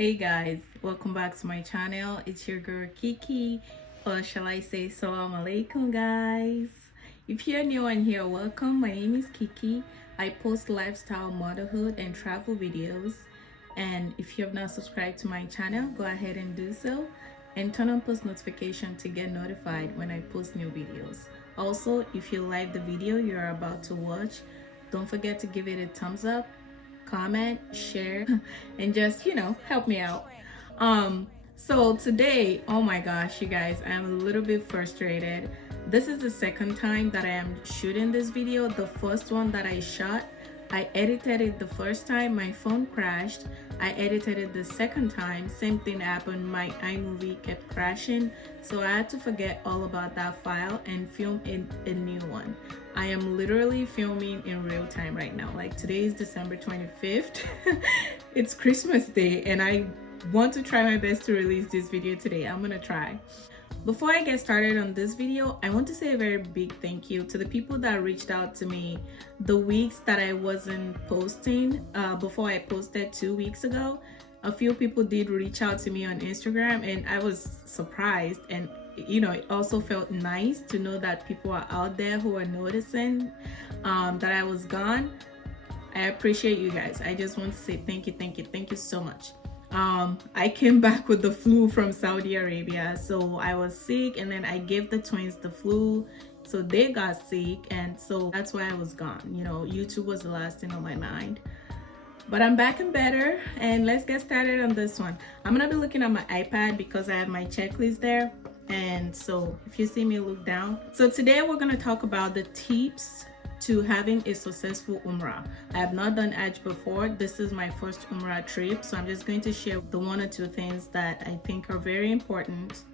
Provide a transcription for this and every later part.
Hey guys, welcome back to my channel. It's your girl Kiki, or shall I say Salam alaikum guys. If you're new and here, welcome. My name is Kiki. I post lifestyle, motherhood and travel videos, and if you have not subscribed to my channel, go ahead and do so and turn on post notification to get notified when I post new videos. Also, if you like the video you're about to watch, don't forget to give it a thumbs up, comment, share, and just help me out. So today, oh my gosh, you guys, I'm a little bit frustrated. This is the second time that I am shooting this video. The first one that I shot, I edited it the first time, my phone crashed. I edited it the second time, same thing happened, my iMovie kept crashing, so I had to forget all about that file and film in a new one. I am literally filming in real time right now. Like, today is December 25th. It's Christmas Day and I want to try my best to release this video today. I'm gonna try. Before I get started on this video, I want to say a very big thank you to the people that reached out to me the weeks that I wasn't posting. Before I posted 2 weeks ago, a few people did reach out to me on Instagram and I was surprised, and it also felt nice to know that people are out there who are noticing that I was gone. I appreciate you guys. I just want to say thank you so much. I came back with the flu from Saudi Arabia, so I was sick, and then I gave the twins the flu, so they got sick, and so that's why I was gone. YouTube was the last thing on my mind, but I'm back and better, and let's get started on this one. I'm gonna be looking at my iPad because I have my checklist there, and so if you see me look down. So today we're gonna talk about the tips to having a successful Umrah. I have not done Hajj before. This is my first Umrah trip, so I'm just going to share the one or two things that I think are very important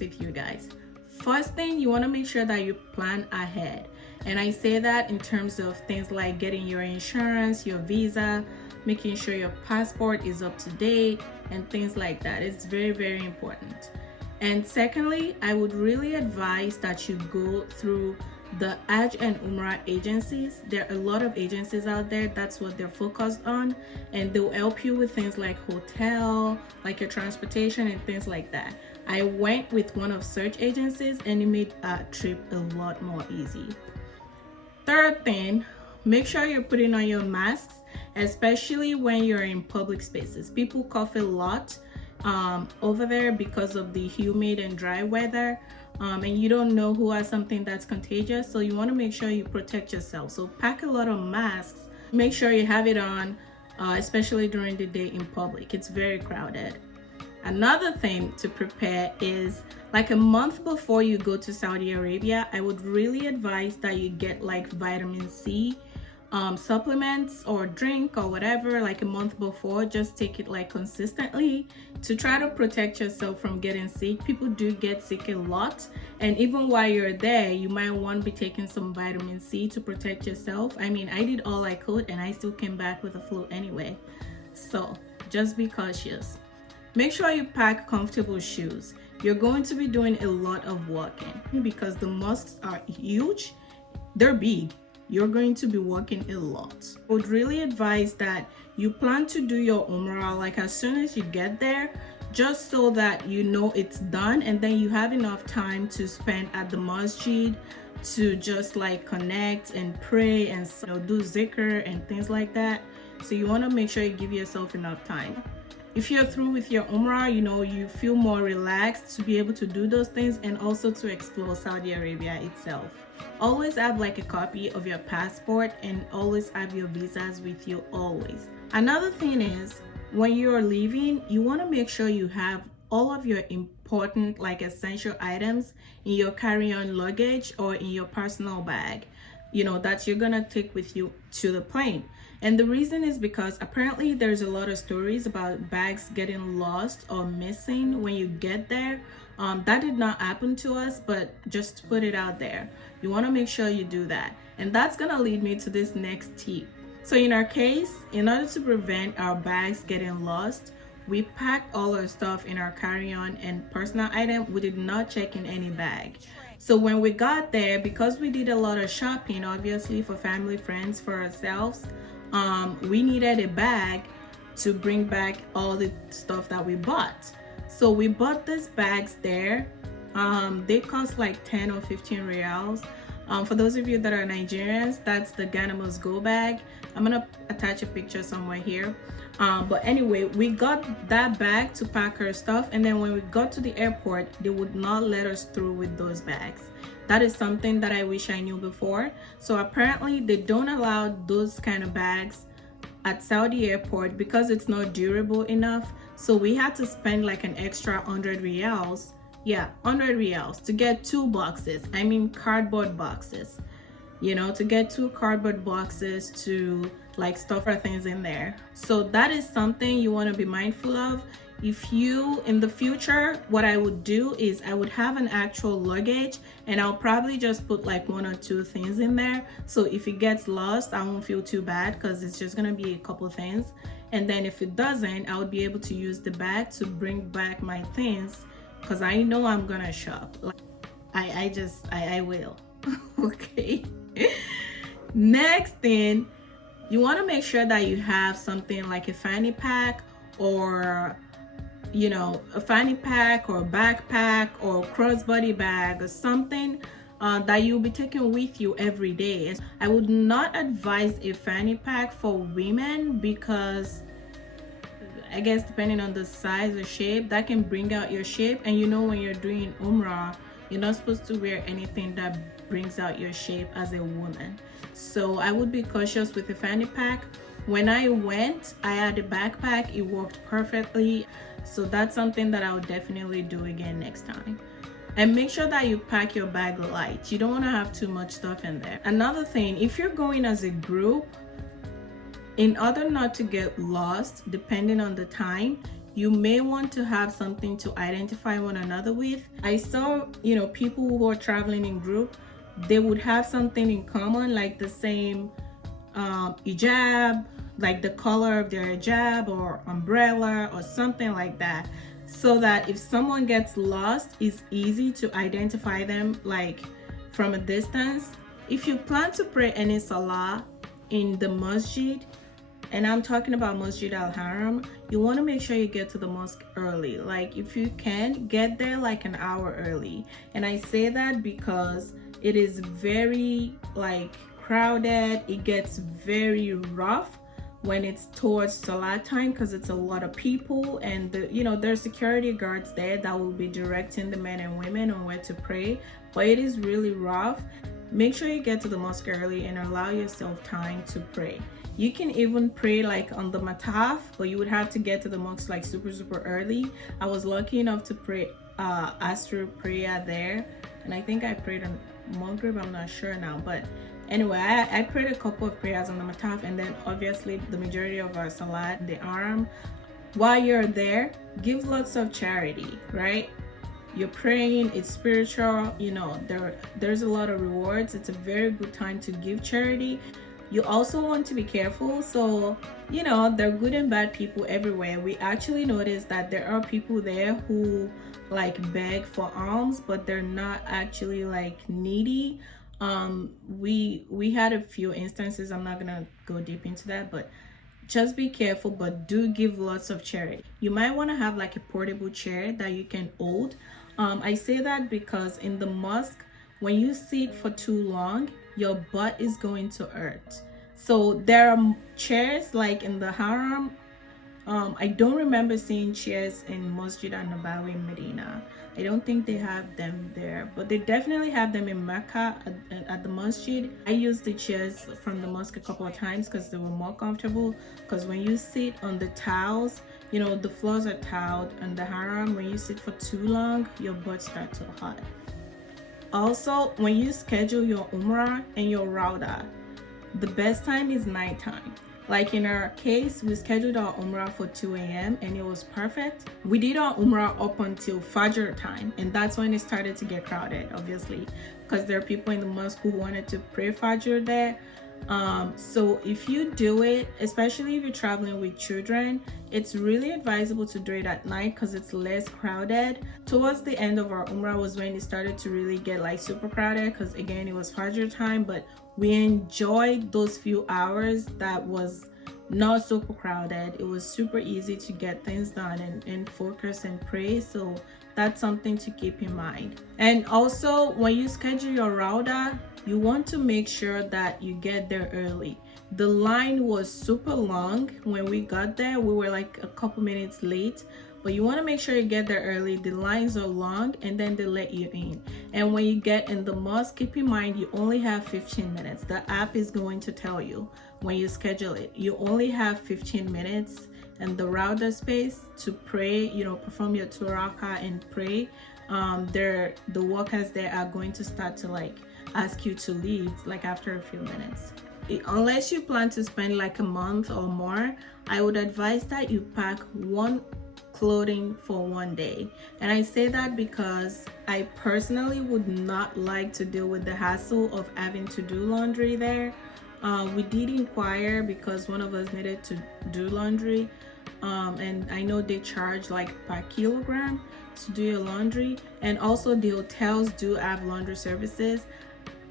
with you guys. First thing, you want to make sure that you plan ahead, and I say that in terms of things like getting your insurance, your visa, making sure your passport is up to date, and things like that. It's very, very important. And secondly, I would really advise that you go through the Hajj and Umrah agencies. There are a lot of agencies out there. That's what they're focused on, and they'll help you with things like hotel, like your transportation and things like that. I went with one of search agencies and it made a trip a lot more easy. Third thing, make sure you're putting on your masks, especially when you're in public spaces. People cough a lot over there because of the humid and dry weather, and you don't know who has something that's contagious, so you want to make sure you protect yourself. So pack a lot of masks, make sure you have it on, especially during the day in public. It's very crowded. Another thing to prepare is, like, a month before you go to Saudi Arabia, I would really advise that you get like vitamin C supplements or drink or whatever, like a month before. Just take it like consistently to try to protect yourself from getting sick. People do get sick a lot, and even while you're there, you might want to be taking some vitamin C to protect yourself. I mean, I did all I could and I still came back with a flu anyway, so just be cautious. Make sure you pack comfortable shoes. You're going to be doing a lot of walking because the mosques are huge, they're big. You're going to be walking a lot. I would really advise that you plan to do your Umrah like as soon as you get there, just so that you know it's done, and then you have enough time to spend at the masjid to just like connect and pray and do zikr and things like that. So you want to make sure you give yourself enough time. If you're through with your Umrah, you feel more relaxed to be able to do those things and also to explore Saudi Arabia itself. Always have like a copy of your passport and always have your visas with you always. Another thing is, when you're leaving, you want to make sure you have all of your important, like, essential items in your carry-on luggage or in your personal bag, that you're gonna take with you to the plane. And the reason is because apparently there's a lot of stories about bags getting lost or missing when you get there. That did not happen to us, but just to put it out there, you want to make sure you do that. And that's gonna lead me to this next tip. So in our case, in order to prevent our bags getting lost, we packed all our stuff in our carry-on and personal item. We did not check in any bag. So when we got there, because we did a lot of shopping, obviously for family, friends, for ourselves, we needed a bag to bring back all the stuff that we bought. So we bought these bags there. They cost like 10 or 15 reals. For those of you that are Nigerians, that's the Ghana Must Go bag. I'm gonna attach a picture somewhere here. But anyway, we got that bag to pack our stuff, and then when we got to the airport, they would not let us through with those bags. That is something that I wish I knew before. So apparently they don't allow those kind of bags at Saudi airport because it's not durable enough. So we had to spend like an extra 100 reals. Yeah, 100 reals to get 2 boxes. I mean cardboard boxes. You know, to get 2 cardboard boxes to like stuff our things in there. So that is something you want to be mindful of. If you, in the future, what I would do is I would have an actual luggage, and I'll probably just put like 1 or 2 things in there. So if it gets lost, I won't feel too bad because it's just gonna be a couple things. And then if it doesn't, I would be able to use the bag to bring back my things because I know I'm gonna shop. Like, I will. Okay. Next thing, you want to make sure that you have something like a fanny pack, or you know, a fanny pack or a backpack or crossbody bag or something that you'll be taking with you every day. I would not advise a fanny pack for women because I guess depending on the size or shape, that can bring out your shape. And you know, when you're doing Umrah, you're not supposed to wear anything that brings out your shape as a woman. So I would be cautious with a fanny pack. When I went, I had a backpack. It worked perfectly. So that's something that I would definitely do again next time. And make sure that you pack your bag light. You don't want to have too much stuff in there. Another thing, if you're going as a group, in order not to get lost, depending on the time, you may want to have something to identify one another with. I saw, you know, people who are traveling in group, they would have something in common, like the same hijab, like the color of their hijab or umbrella or something like that, so that if someone gets lost, it's easy to identify them like from a distance. If you plan to pray any salah in the masjid, and I'm talking about Masjid al-Haram, you want to make sure you get to the mosque early. Like if you can, get there like an hour early. And I say that because it is very like crowded. It gets very rough when it's towards Salat time because it's a lot of people, and you know, there's security guards there that will be directing the men and women on where to pray, but it is really rough. Make sure you get to the mosque early and allow yourself time to pray. You can even pray like on the mataf, but you would have to get to the mosque like super early. I was lucky enough to pray Asr prayer there, and I think I prayed on Maghrib, I'm not sure now, but anyway, I prayed a couple of prayers on the mataf, and then obviously the majority of our salat, the aram. While you're there, give lots of charity, right? You're praying, it's spiritual, you know, there's a lot of rewards. It's a very good time to give charity. You also want to be careful. So, you know, there are good and bad people everywhere. We actually noticed that there are people there who like beg for alms, but they're not actually like needy. We had a few instances. I'm not gonna go deep into that, but just be careful, but do give lots of charity. You might want to have like a portable chair that you can hold. I say that because in the mosque, when you sit for too long, your butt is going to hurt. So there are chairs like in the haram. I don't remember seeing chairs in Masjid al-Nabawi in Medina. I don't think they have them there, but they definitely have them in Mecca at the masjid. I used the chairs from the mosque a couple of times because they were more comfortable, because when you sit on the tiles, you know, the floors are tiled, and the haram, when you sit for too long, your butt starts to hurt. Also, when you schedule your Umrah and your Rauda, the best time is nighttime. Like in our case, we scheduled our Umrah for 2 a.m. and it was perfect. We did our Umrah up until Fajr time, and that's when it started to get crowded, obviously, because there are people in the mosque who wanted to pray Fajr there. So if you do it, especially if you're traveling with children, it's really advisable to do it at night because it's less crowded. Towards the end of our Umrah was when it started to really get like super crowded, because again, it was Fajr time, but we enjoyed those few hours that was not super crowded. It was super easy to get things done and focus and pray. So that's something to keep in mind. And also, when you schedule your router, you want to make sure that you get there early. The line was super long when we got there. We were like a couple minutes late, but you want to make sure you get there early. The lines are long and then they let you in. And when you get in the mosque, keep in mind you only have 15 minutes. The app is going to tell you when you schedule it. You only have 15 minutes and the router space to pray, perform your 2 rakah and pray. The workers there are going to start to like ask you to leave like after a few minutes. Unless you plan to spend like a month or more, I would advise that you pack one clothing for one day. And I say that because I personally would not like to deal with the hassle of having to do laundry there. We did inquire because one of us needed to do laundry, and I know they charge like per kilogram to do your laundry, and also the hotels do have laundry services.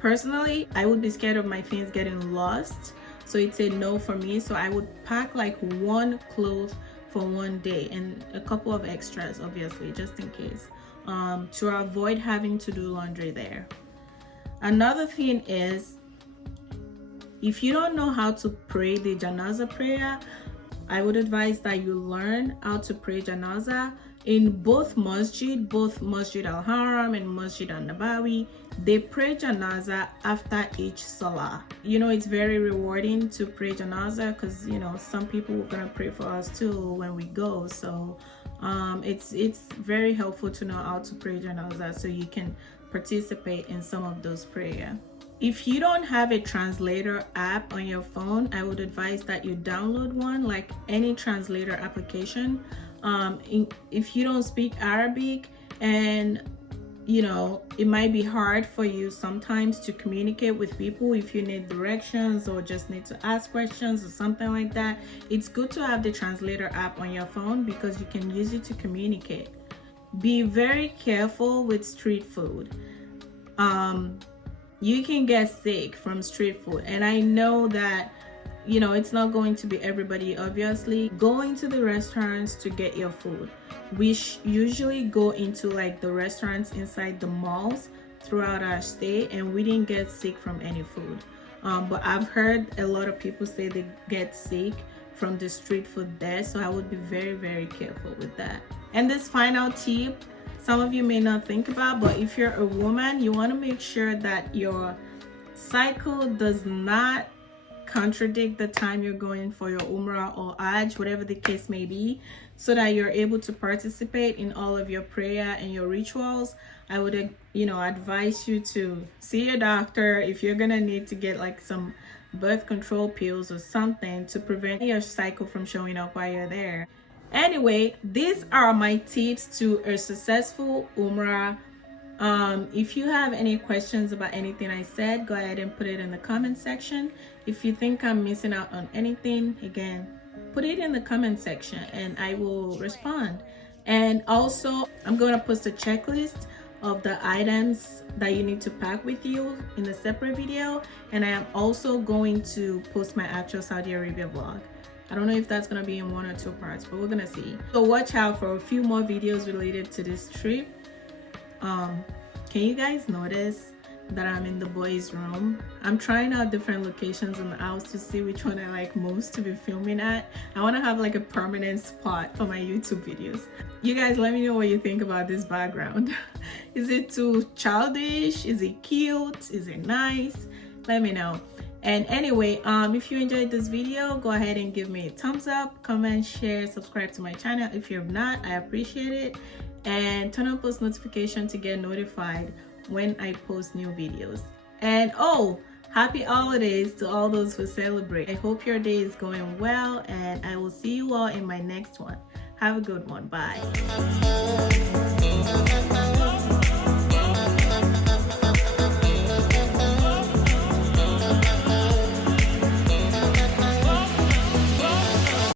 Personally, I would be scared of my things getting lost, so it's a no for me. So I would pack like one cloth for one day and a couple of extras, obviously, just in case, to avoid having to do laundry there. Another thing is, if you don't know how to pray the janaza prayer, I would advise that you learn how to pray janaza in both Masjid al-Haram and Masjid al-Nabawi. They pray janaza after each salah. It's very rewarding to pray janaza because some people are gonna pray for us too when we go. So it's very helpful to know how to pray janaza so you can participate in some of those prayers. If you don't have a translator app on your phone, I would advise that you download one, like any translator application. If you don't speak Arabic and it might be hard for you sometimes to communicate with people if you need directions or just need to ask questions or something like that, it's good to have the translator app on your phone because you can use it to communicate. Be very careful with street food. You can get sick from street food, and I know that it's not going to be everybody. Obviously, going to the restaurants to get your food, we usually go into like the restaurants inside the malls throughout our stay, and we didn't get sick from any food, but I've heard a lot of people say they get sick from the street food there, so I would be very, very careful with that. And this final tip, some of you may not think about, but if you're a woman, you want to make sure that your cycle does not contradict the time you're going for your Umrah or Hajj, whatever the case may be, so that you're able to participate in all of your prayer and your rituals. I would advise you to see your doctor if you're gonna need to get like some birth control pills or something to prevent your cycle from showing up while you're there. Anyway, these are my tips to a successful Umrah. If you have any questions about anything I said, go ahead and put it in the comment section. If you think I'm missing out on anything, again, put it in the comment section and I will respond. And also, I'm going to post a checklist of the items that you need to pack with you in a separate video, and I am also going to post my actual Saudi Arabia vlog. I don't know if that's going to be in 1 or 2 parts, but we're going to see. So watch out for a few more videos related to this trip. Can you guys notice that I'm in the boys' room? I'm trying out different locations in the house to see which one I like most to be filming at. I want to have like a permanent spot for my YouTube videos. You guys, let me know what you think about this background. Is it too childish? Is it cute? Is it nice? Let me know. And anyway, if you enjoyed this video, go ahead and give me a thumbs up, comment, share, subscribe to my channel. If you have not, I appreciate it. And turn on post notification to get notified when I post new videos. And happy holidays to all those who celebrate. I hope your day is going well, and I will see you all in my next one. Have a good one. Bye.